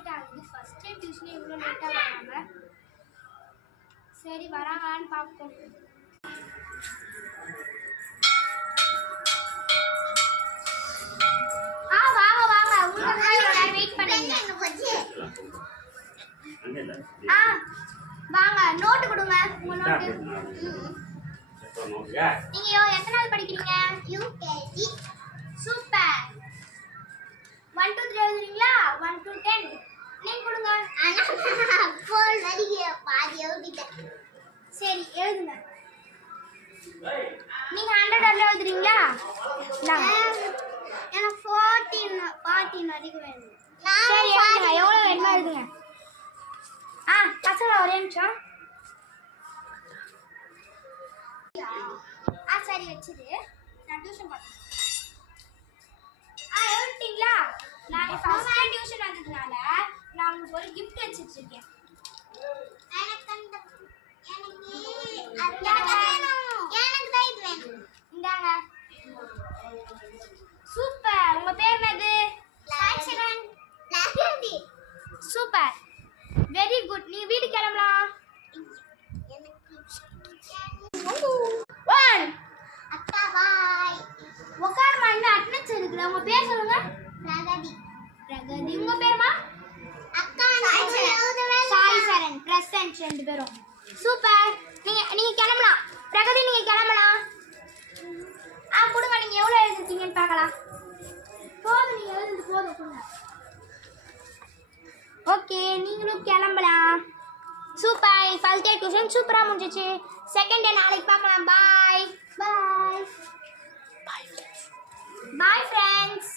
Late ஆகுது. First day tuition இவ்வளோ லேட்டாக வராங்க. சரி வராங்களான்னு பார்ப்போம். வாங்க வாங்க, உங்களுக்கு வெயிட் பண்ணுங்க. வாங்க, நோட்டு கொடுங்க. உங்க நோட்டு. நீங்க எத்தனாவது படிக்கிறீங்க? யூகேஜி. சூப்பர். 1 2 3 எழுதுறீங்களா? 1 to 10 நீங்க கொடுங்க. போல் வலிங்க பாதி எழுதிட்டேன். சரி எழுதுங்க. நீங்க 100 எழுதுறீங்களா? எனக்கு 14 வரைக்கும் வேணும். சரி எழுதுங்க, எவ்வளவு வேணுமோ எழுதுங்க. பசங்க ஒரே நிமிஷம். சரி வச்சுது, நான் டியூஷன் பார்த்தேன். எழுதிட்டீங்களா? நான் ஃபர்ஸ்ட் டே டியூஷன் வந்ததுனால நான் உங்களுக்கு ஒரு கிஃப்ட் வச்சிருக்கேன். இந்தாங்க. சூப்பர். உங்க பேர் என்னது? Super, very good. நீ வீட்டுக்கு கிளம்பலாம். அக்கா பாய். உட்காருமா, இன்னும் அட்டெண்டன்ஸ் இருக்குல்ல. உங்க பேர் சொல்லுங்க. பிரகதி. பிரகதி. உங்க பேருமா? அக்கா சாய் சரண். பிரசன்ட் ரெண்டு பேரும். சூப்பர். நீங்க கிளம்பலாம். பிரகதி நீங்க கிளம்பலாம். கொடுங்க. நீங்க எவ்வளவு எழுதிருக்கீங்கன்னு பார்க்கலாம். போதும், நீங்க எழுதுறது போதும். கொடுங்க. ஓகே, நீங்களும் கிளம்பலாம். சூப்பர். ஃபர்ஸ்ட் டே டியூஷன் சூப்பரா முடிஞ்சிச்சு. செகண்ட் டே நாளைக்கு பார்க்கலாம். பாய் பாய் பாய் ஃப்ரெண்ட்ஸ்.